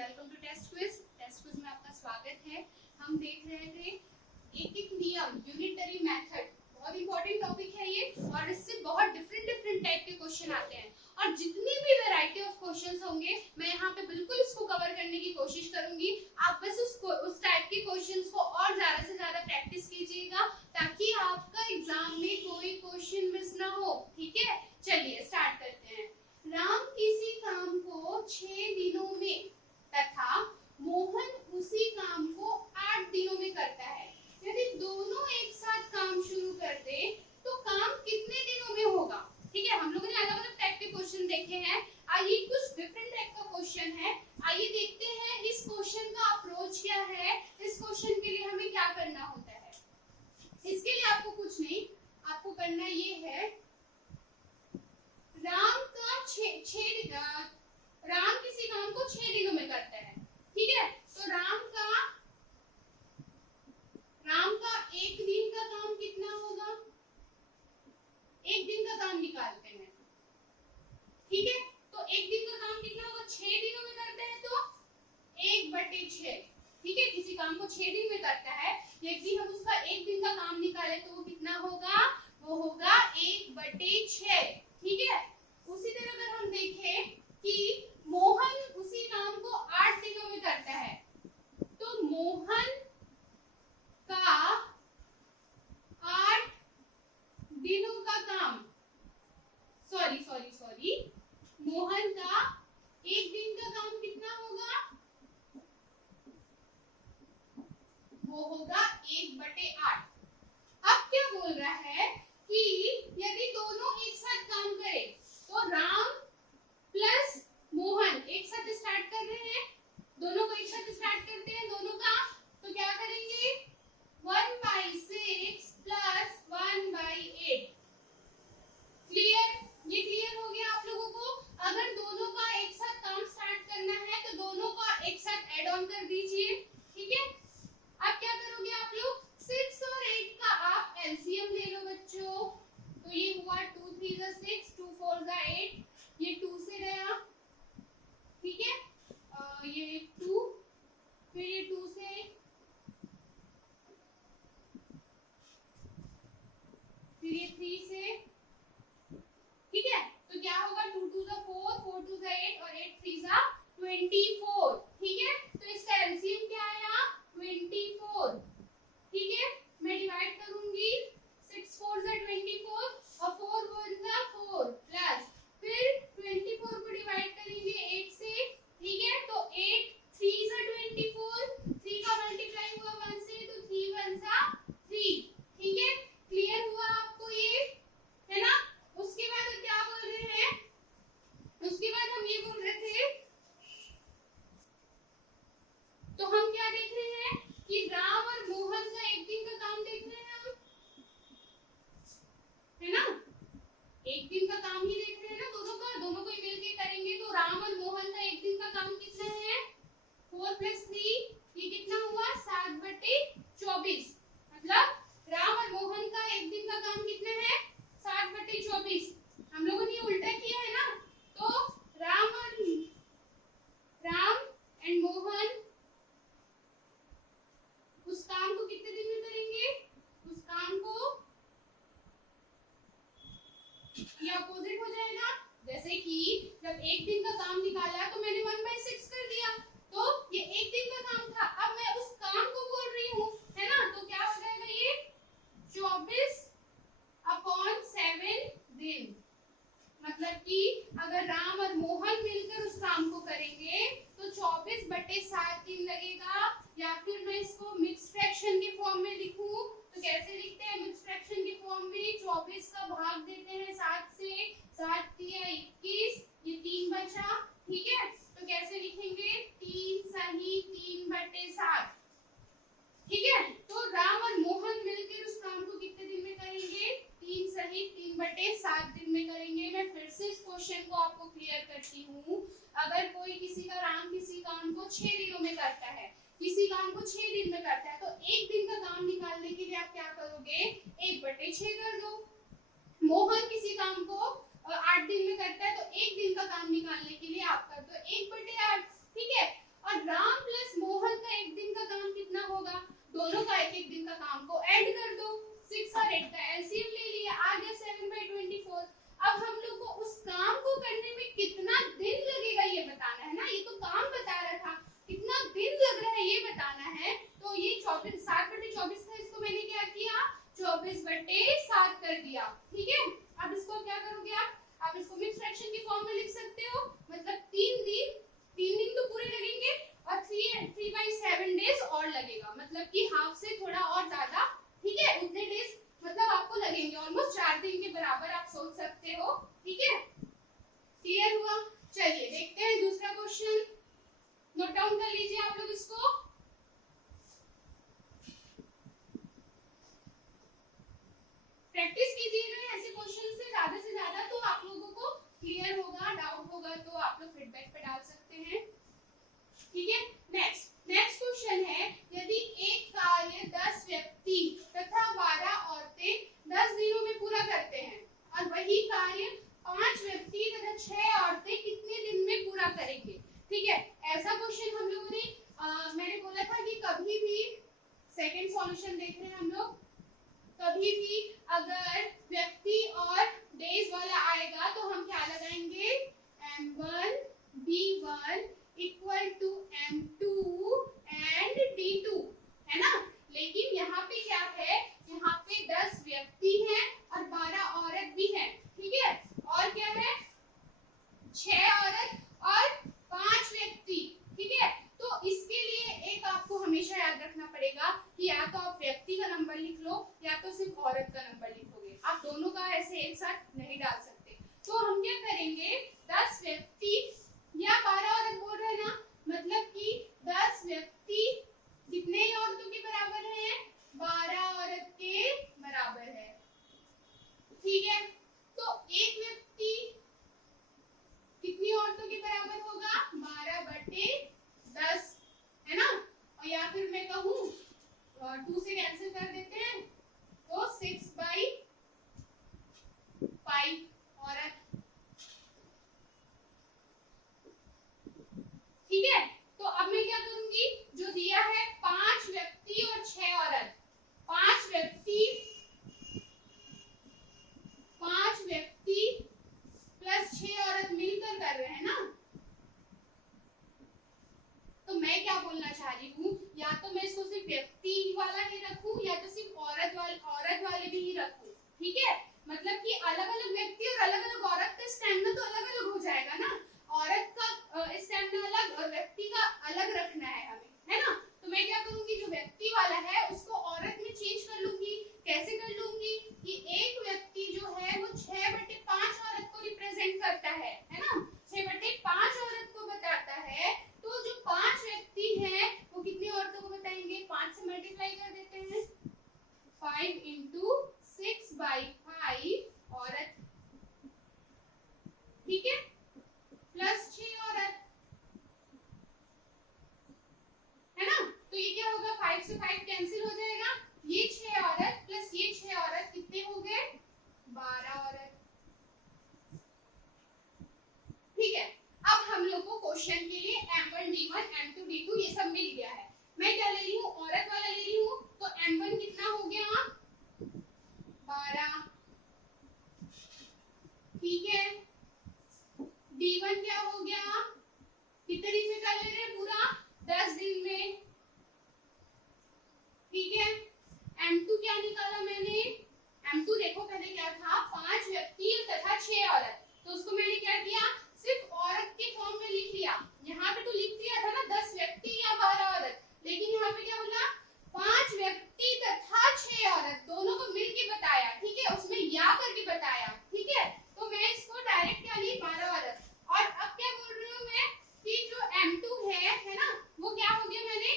Welcome to test quiz. Test quiz में आपका स्वागत है। हम देख रहे थे एक एक नियम, यूनिटरी मेथड, बहुत इंपॉर्टेंट टॉपिक है ये और इससे बहुत डिफरेंट टाइप के क्वेश्चन आते हैं और जितनी भी वैरायटी ऑफ क्वेश्चंस होंगे मैं यहाँ पे बिल्कुल इसको कवर करने की कोशिश करूंगी। आप बस उस टाइप के क्वेश्चंस को और ज्यादा से ज्यादा प्रैक्टिस कीजिएगा ताकि आपका एग्जाम में कोई क्वेश्चन मिस ना हो। ठीक है, चलिए स्टार्ट करते हैं। राम किसी काम को 6 दिनों में तथा मोहन उसी काम को 8 दिनों में करता है। यदि दोनों एक साथ काम शुरू कर दे तो काम कितने दिनों में होगा? ठीक है, हम लोगों ने अलग अलग टाइप के क्वेश्चन देखे हैं। आइए कुछ डिफरेंट टाइप का क्वेश्चन है, आइए देखते हैं इस क्वेश्चन का अप्रोच क्या है। इस क्वेश्चन के लिए हमें क्या करना होता है? इसके लिए आपको कुछ नहीं, आपको करना ये है, राम किसी काम को 6 दिनों में करता है। ठीक है, तो राम का एक दिन का काम कितना होगा? एक दिन का काम निकालते हैं। ठीक है, तो एक दिन का काम कितना होगा? 6 दिनों में करते हैं तो 1/6। ठीक है, किसी काम को 6 दिन में करता है, यदि हम उसका एक दिन का काम निकाले तो वो कितना होगा? वो होगा 1/6। ठीक है, उसी तरह अगर हम देखें कि मोहन उसी काम को 8 दिनों में करता है तो मोहन का 8 दिनों का काम, सॉरी मोहन का एक दिन का काम कितना होगा? वो होगा 1/8। अब क्या बोल रहा है कि यदि दोनों एक साथ काम करें तो राम प्लस मोहन एक साथ स्टार्ट कर रहे हैं, दोनों को एक साथ स्टार्ट करते हैं दोनों का, तो क्या करेंगे? 1/6 प्लस 1/8। क्लियर? ये क्लियर हो गया आप लोगों को? अगर दोनों का एक साथ काम स्टार्ट करना है तो दोनों का एक साथ ऐड ऑन कर दीजिए। ठीक है, अब क्या करोगे आप लोग? 6 और 8 का आप एलसीएम ले लो बच्चों। तो ये हुआ 2 3 6, 2 4 8, ये 2 से गया। ठीक है, ये 2, फिर ये 2 से, फिर ये 3 से। ठीक है, तो क्या होगा? 2 2 4, 4 2 8 और 8 3 24। ठीक है, तो इसका एलसीएम क्या आया? 24। ठीक है, मैं डिवाइड करूंगी, 6 4 24 और 4 1 4 प्लस, फिर 24 को डिवाइड करेंगे 8 से। ठीक है, तो 8 3 24, 3 का मल्टीप्लाई हुआ 1 से तो 3 1 3। ठीक है, क्लियर हुआ आपको ये? है ना? उसके बाद क्या बोल रहे हैं? उसके बाद हम ये बोल रहे थे, तो हम क्या देख रहे हैं कि राम और मोहन का एक दिन का काम देख रहे हैं हम, है ना? एक दिन का काम ही देख रहे हैं ना दोनों का, दोनों को मिलके करेंगे तो राम और मोहन का एक दिन का काम कितना है? 4 + 3, ये कितना हुआ? 7/24। मतलब राम और मोहन का एक दिन का काम कितना है? 7/24। हम लोगों ने उल्टा किया है ना, तो राम एंड मोहन उस काम को कितने दिन में करेंगे? उस काम को, ये अपोजिट हो जाएगा। जैसे कि जब एक दिन का काम निकाला तो मैंने 1/6 कर दिया, तो ये एक दिन का काम था, अब मैं उस काम को बोल रही हूँ, है ना? तो क्या हो जाएगा? ये 24/7 दिन। मतलब कि अगर राम और मोहन मिलकर उस काम को करेंगे तो 24/7 दिन लगेगा। या फिर मैं इसको मिक्स फ्रैक्शन के फॉर्म में लिखूं तो कैसे लिखते हैं मिक्स फ्रैक्शन के फॉर्म में? 24 का भाग देते हैं 7 से, 7 × 21, ये 3 बचा। ठीक है, तो कैसे लिखेंगे? 3 सही 3/7। ठीक है, तो राम और मोहन मिलकर उस काम को कितने दिन में करेंगे? 3 सही 3/7 दिन में करेंगे। मैं फिर से इस क्वेश्चन को आपको क्लियर करती हूँ। अगर कोई राम किसी काम को 6 दिनों में करता है, किसी काम को 6 दिन में करता है, तो एक दिन का काम निकालने के लिए आप क्या करोगे? 1/6 कर दो। मोहन किसी काम को 8 दिन में करता है तो एक दिन का काम निकालने के लिए आप कर दो 1/8। ठीक है, और और लगेगा, मतलब कि हाफ से थोड़ा और ज्यादा, ठीक है, उतने डेज मतलब आपको लगेंगे, ऑलमोस्ट 4 दिन के बराबर आप सोच सकते हो, ठीक है, क्लियर हुआ। चलिए देखते हैं दूसरा क्वेश्चन, नोट डाउन कर लीजिए आप लोग इसको। प्रैक्टिस कीजिएगा ऐसे क्वेश्चन से ज्यादा तो आप लोगों को क्लियर होगा, डाउट होगा तो आप लोग फीडबैक पे डाल सकते हैं, ठीक है। नेक्स्ट क्वेश्चन है, यदि एक कार्य 10 व्यक्ति तथा 12 औरतें 10 दिनों में पूरा करते हैं और वही कार्य 5 व्यक्ति तथा 6 औरतें कितने दिन में पूरा करेंगे, ठीक है। ऐसा क्वेश्चन हम लोगों ने मैंने बोला था कि कभी भी सेकंड सॉल्यूशन देख रहे हैं हम लोग, कभी भी अगर व्यक्ति और डेज वाला आएगा तो हम क्या लगाएंगे, M1 D1 equal to M2 and D2, है ना। लेकिन यहाँ पे क्या है, यहाँ पे 10 व्यक्ति हैं और 12 औरत भी हैं, ठीक है, और क्या है 6 औरत और 5 व्यक्ति, ठीक है। तो इसके लिए एक आपको हमेशा याद रखना पड़ेगा कि या तो आप व्यक्ति का नंबर लिख लो या तो सिर्फ औरत का नंबर लिखोगे, आप दोनों का ऐसे एक साथ नहीं डाल सकते। तो हम क्या करेंगे, 10 व्यक्ति या 12 औरत बोल रहे हैं ना, मतलब कि 10 व्यक्ति कितने औरतों के बराबर है, 12 औरत के बराबर है, ठीक है। तो एक व्यक्ति कितनी औरतों के बराबर होगा, 12/10, है ना। और या फिर मैं कहूँ 2 से कैंसिल कर देते हैं तो 6/5 औरत, ठीक है। तो अब मैं क्या करूंगी, जो दिया है 5 व्यक्ति और 6 औरत, 5 व्यक्ति प्लस 6 औरत मिलकर कर रहे हैं ना। तो मैं क्या बोलना चाह रही हूँ, या तो मैं इसको सिर्फ व्यक्ति वाला ही रखूं या तो सिर्फ औरत वाले भी ही रखूं, ठीक है। मतलब कि अलग अलग व्यक्ति और अलग अलग औरत का स्टैमिना तो अलग अलग हो जाएगा ना, औरत का स्टैमिना अलग और व्यक्ति का अलग रखना है हमें, है ना। तो मैं क्या करूंगी, जो व्यक्ति वाला है उसको औरत में चेंज कर लूंगी। कैसे कर लूंगी कि एक व्यक्ति जो है वो 6/5 औरत को रिप्रेजेंट करता है ना, 6/5 औरत को बताता है। तो जो 5 व्यक्ति हैं वो कितनी औरतों को बताएंगे, 5 से मल्टीप्लाई कर देते हैं, 5 into 6/5 औरत, ठीक है, प्लस 6 औरत, है ना। तो ये क्या होगा, 5 से 5 कैंसिल हो जाएगा, ये 6 औरत प्लस ये 6 औरत कितने हो गए, 12 औरत, ठीक है। अब हम लोग को क्वेश्चन के लिए M1 D1 M2 D2 ये सब मिल गया है। मैं क्या ले रही हूँ, औरत वाला ले रही हूँ, तो M1 कितना हो गया, 12, ठीक है। D1 क्या हो गया, कितने दिन में कर ले रहे हैं पूरा, 10 दिन में, ठीक है। M2 क्या निकाला मैंने, M2 देखो पहले क्या था, 5 व्यक्ति तथा 6 औरत, तो उसको मैंने क्या किया, सिर्फ औरत के फॉर्म में लिख लिया। यहाँ पे तो लिख दिया था ना 10 व्यक्ति या 12 औरत, लेकिन यहाँ पे क्या बोला, 5 व्यक्ति तथा 6 औरत, दोनों को मिलके बताया, ठीक है, उसमें या करके बताया, ठीक है। तो मैं इसको डायरेक्ट क्या ली, 12 औरत। और अब क्या बोल रही हूँ मैं कि जो M2 है ना, वो क्या हो गया, मैंने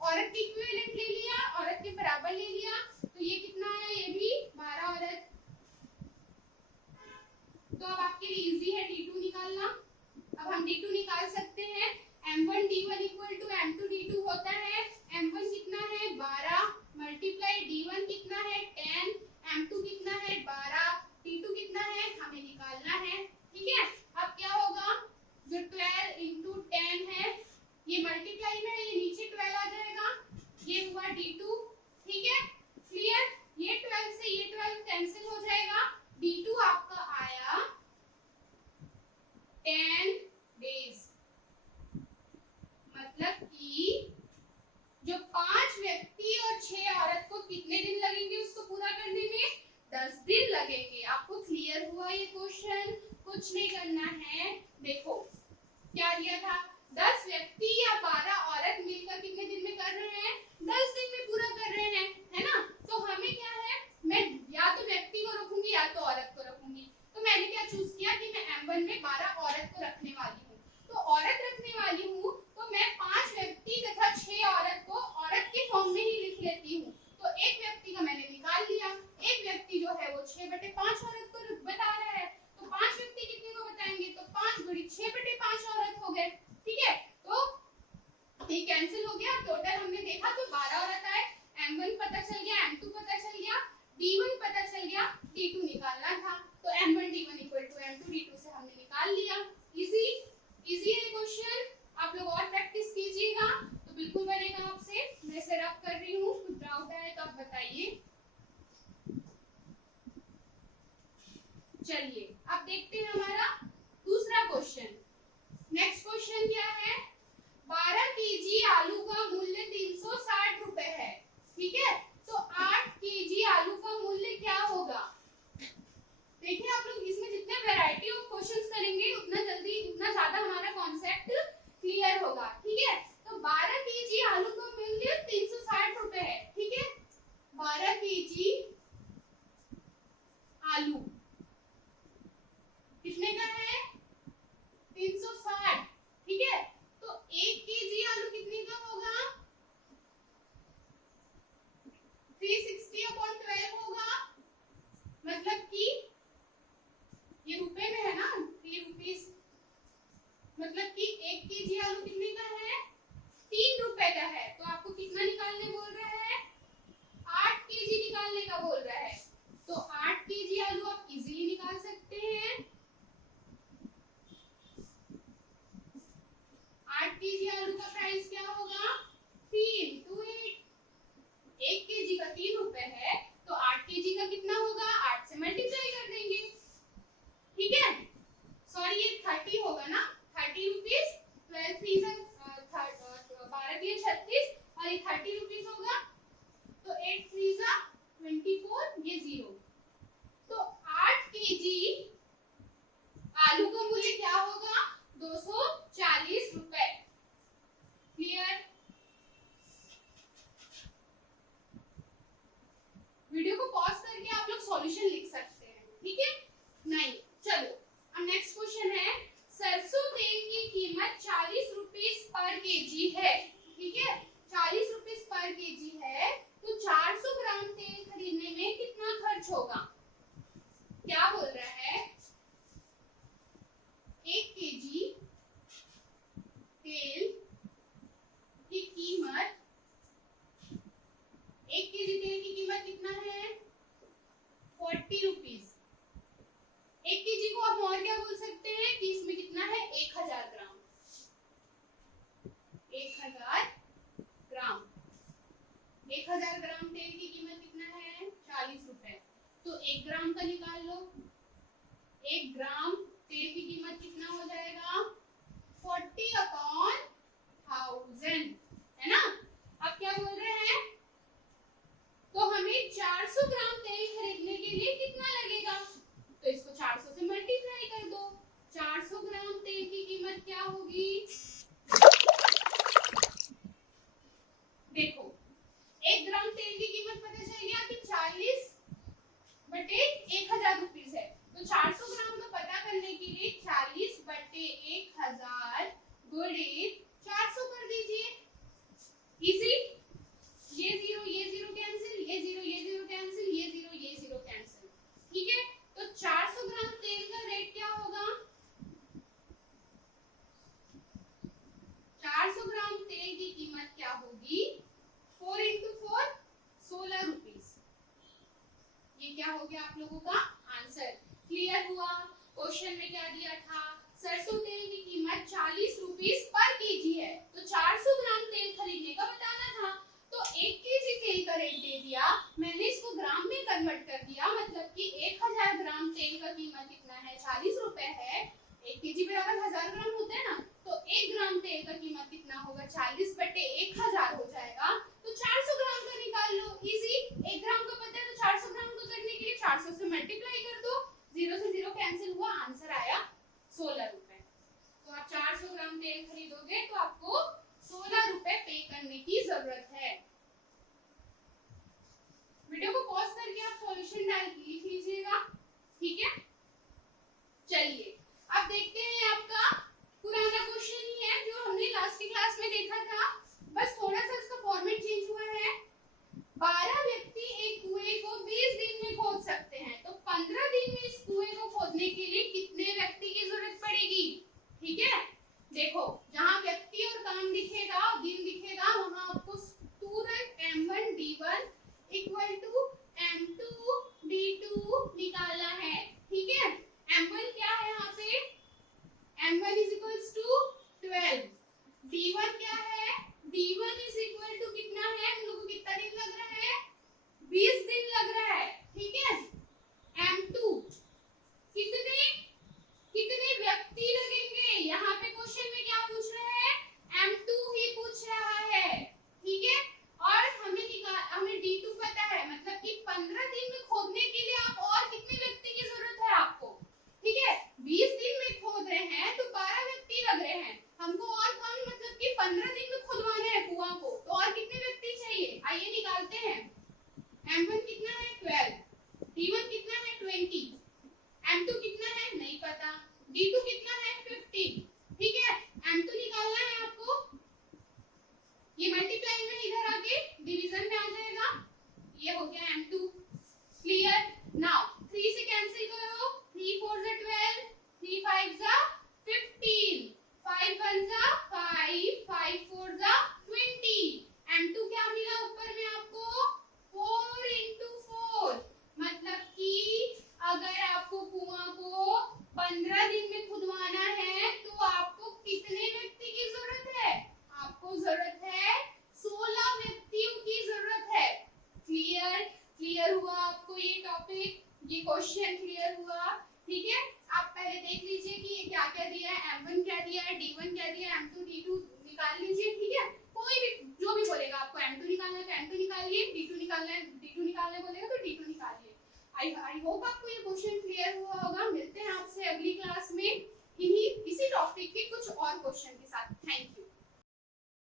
औरत की इक्विवेलेंट ले लिया, औरत के बराबर ले लिया, तो ये कितना है, ये भी 12 औरत। तो अब आपके लिए इजी है D2 निकालना। अब हम D2 निकाल सकते हैं, M1 D1 equal to M2 D2 होता है, M1 कितना है 12 मल्टीप्लाई D1 कितना है 10, M2 कितना है 12, D2 कितना है हमें निकालना है, ठीक है। अब क्या होगा, जो 12 into 10 है ये मल्टीप्लाई में है, ये नीचे 12 आ जाएगा, ये हुआ D2, ठीक है, क्लियर। ये 12 से ये 12 कैंसिल हो जाएगा, D2 आपका आया 10 days, टोटल हमने देखा तो 12 और आता है। m1 पता चल गया, m2 पता चल गया, d1 पता चल गया, d2 निकालना था तो m1 d1 equal to m2 d2 से हमने निकाल लिया। इजी इजी है क्वेश्चन, आप लोग और प्रैक्टिस कीजिएगा तो बिल्कुल बनेगा आपसे। मैं इसे रब कर रही हूँ, कुछ डाउट है तो आप बताइए। चलिए अब देखते हैं हमारा दूसरा क्वेश्चन। नेक्स्ट क्वेश्चन क्या है, 12 केजी आलू का मूल्य 360 रुपए है, ठीक है, तो 8 केजी आलू का मूल्य क्या होगा। देखिए आप लोग इसमें जितने वैरायटी ऑफ क्वेश्चंस करेंगे उतना जल्दी उतना ज्यादा हमारा कॉन्सेप्ट क्लियर होगा, ठीक है। तो 12 केजी आलू का मूल्य 360 रुपए है, ठीक है, 12 केजी आलू कितने का है 360, ठीक है, तो 1 केजी आलू कितने का होगा 360/12 होगा, मतलब कि ये रुपए में है ना 3 रुपीस, मतलब कि 1 केजी आलू कितने का है 3 रुपए का है। तो आपको कितना निकालने बोल रहा है 8 केजी निकालने का बोल रहा है। तो 8 केजी आलू आप इजीली निकाल सकते हैं। 8 केजी आलू का प्राइस क्या होगा 3 2 8, 1 केजी का 3 रुपए है तो 8 केजी का कितना होगा 8 से मल्टीप्लाई कर देंगे, ठीक है। सॉरी ये 30 होगा ना, 30 रुपीस, 12 3 12 3 36 और ये 30 रुपीस होगा तो 8 3 24, ये 0। तो 8 केजी आलू का मूल्य क्या होगा 240 रुपए। क्लियर। वीडियो को पॉज करके आप लोग सॉल्यूशन लिख सकते हैं, ठीक है। नहीं चलो अब नेक्स्ट क्वेश्चन है, सरसों तेल की कीमत 40 रुपीस पर केजी है, ठीक है, 40 रुपीस पर केजी है, तो 400 ग्राम तेल खरीदने में कितना खर्च होगा। क्या बोल रहा है 1 केजी तेल की कीमत, 1 केजी तेल की कीमत कितना है 40 रुपीस। 1 केजी को आप और क्या बोल सकते हैं कि इसमें कितना है 1000 ग्राम, 1000 ग्राम, 1000 ग्राम तेल की कीमत कितना है 40 रुपए। तो 1 ग्राम का निकाल लो, 1 ग्राम तेल की कीमत कितना हो जाएगा 40/1000, है ना। अब क्या बोल रहे हैं, तो हमें 400 ग्राम तेल खरीदने के लिए कितना लगेगा, तो इसको 400 से मल्टीप्लाई कर दो। 400 ग्राम तेल की कीमत क्या होगी, देखो 1 ग्राम तेल की कीमत पता चल गया कि 40/1000 रुपीस है, तो 400 ग्राम का पता करने के लिए 40/1000 गुणे 400 कर दीजिए। इजी, ये 0 कैंसिल, ये 0 कैंसिल, ये 0 कैंसिल, ठीक है। तो 400 ग्राम तेल का रेट क्या होगा, 400 ग्राम तेल की कीमत क्या होगी 4 × 4 16 रुपीस। ये क्या हो गया आप लोगों का आंसर। क्लियर हुआ। क्वेश्चन में क्या दिया था, सरसों तेल की कीमत 40 रुपीस पर केजी है, तो 400 ग्राम तेल खरीदने का बताना था, तो 1 केजी तेल का रेट दे दिया, मैंने इसको ग्राम में कन्वर्ट कर दिया, मतलब कि 1000 ग्राम तेल का कीमत कितना है 40 रुपए है। 1 केजी बराबर 1000 ग्राम होता है ना, तो 1 ग्राम तेल का कीमत कितना होगा 40/1000 हो जाएगा, तो 400 ग्राम का निकाल लो। इजी, 1 ग्राम का पता है तो 400 ग्राम का करने के लिए 400 से मल्टीप्लाई कर दो, 0 से 0 कैंसिल हुआ, आंसर आया 16 रुपए। तो आप 400 ग्राम तेल खरीदोगे तो आपको 16 रुपए पे करने की जरूरत है। वीडियो को पॉज करके आप सॉल्यूशन डाल लिख लीजिएगा, ठीक है। चलिए अब देखते हैं आपका पुराना क्वेश्चन ही है जो हमने लास्ट की क्लास में देखा था, बस थोड़ा सा इसका फॉर्मेट चेंज हुआ है। 12 व्यक्ति एक कुएं को 20 दिन में खोद सकते हैं, तो 15 दिन में इस कुएं को खोदने के लिए कितने व्यक्ति की जरूरत पड़ेगी, ठीक है। देखो जहां व्यक्ति और काम दिखेगा दिन दिखेगा वहां D1 क्या है? D1 इज इक्वल टू कितना है? हम लोग को कितना दिन लग रहा है? 20 दिन लग रहा है, ठीक है। M2 कितने कितने व्यक्ति लगेंगे? यहाँ पे क्वेश्चन में क्या पूछ रहा है? M2 ही पूछ रहा है, ठीक है। और हमें D2 पता है, मतलब कि 15 दिन में खोदने के लिए आप और कितने व्यक्ति की जरूरत है आपको, ठीक है। 20 दिन में खोद रहे हैं तो 12 व्यक्ति लग रहे हैं, हमको और कम मतलब कि 15 दिन में खुदवाना है कुआं को, तो और कितने व्यक्ति चाहिए? आइए निकालते हैं। M1 कितना है? 12, D1 कितना है? 20, M2 कितना है? नहीं पता, D2 कितना है? 15, ठीक है। M2 निकालना है आपको, ये मल्टीप्लाई में इधर आके डिवीजन में आ जाएगा, ये हो गया M2, क्लियर। नाउ 3 से कैंसिल करो, 3 4 जा 12, 3 5 जा 15, 5 1 जा 5, 5 4 जा 20। M2 क्या मिला ऊपर में आपको? 4 into 4, मतलब कि अगर आपको कुआं को 15 दिन में खुदवाना है तो आपको कितने व्यक्ति की जरूरत है? आपको जरूरत है 16 व्यक्तियों की जरूरत है। क्लियर हुआ आपको ये टॉपिक, ये क्वेश्चन क्लियर हुआ, ठीक है। आप पहले देख लीजिए कि ये क्या क्या दिया है, M1 क्या दिया है, D1 क्या दिया है, M2 D2 निकाल लीजिए, ठीक है। कोई भी जो भी बोलेगा आपको M2 निकालना है तो M2 निकालिए, D2 निकालना है D2 निकालने बोलेगा तो D2 निकालिए। आई होप आपको ये क्वेश्चन क्लियर हुआ होगा।